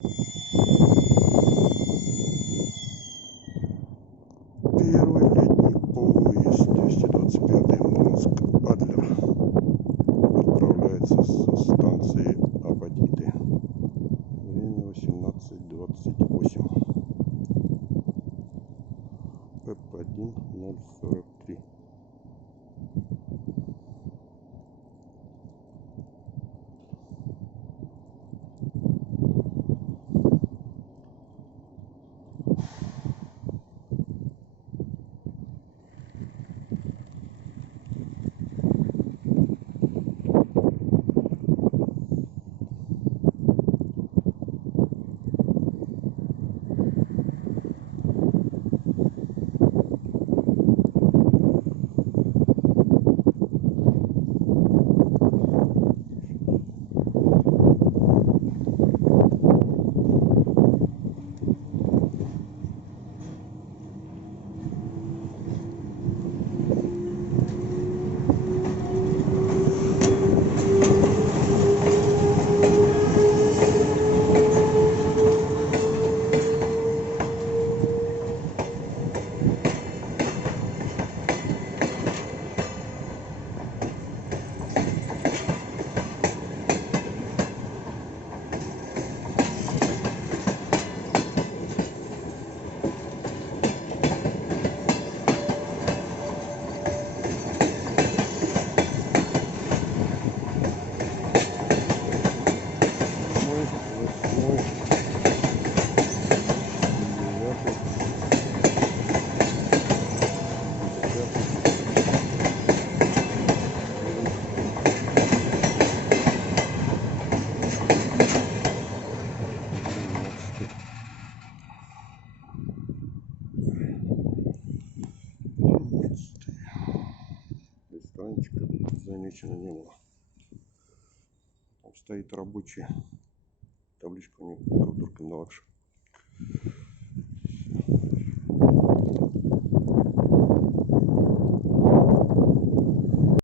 Первый летний поезд 225 Мурманск Адлер отправляется со станции Апатиты. Время 18:28. П1 043. Ресторанчика замечено не было. Там стоит рабочая табличка, у них туркам на лакше.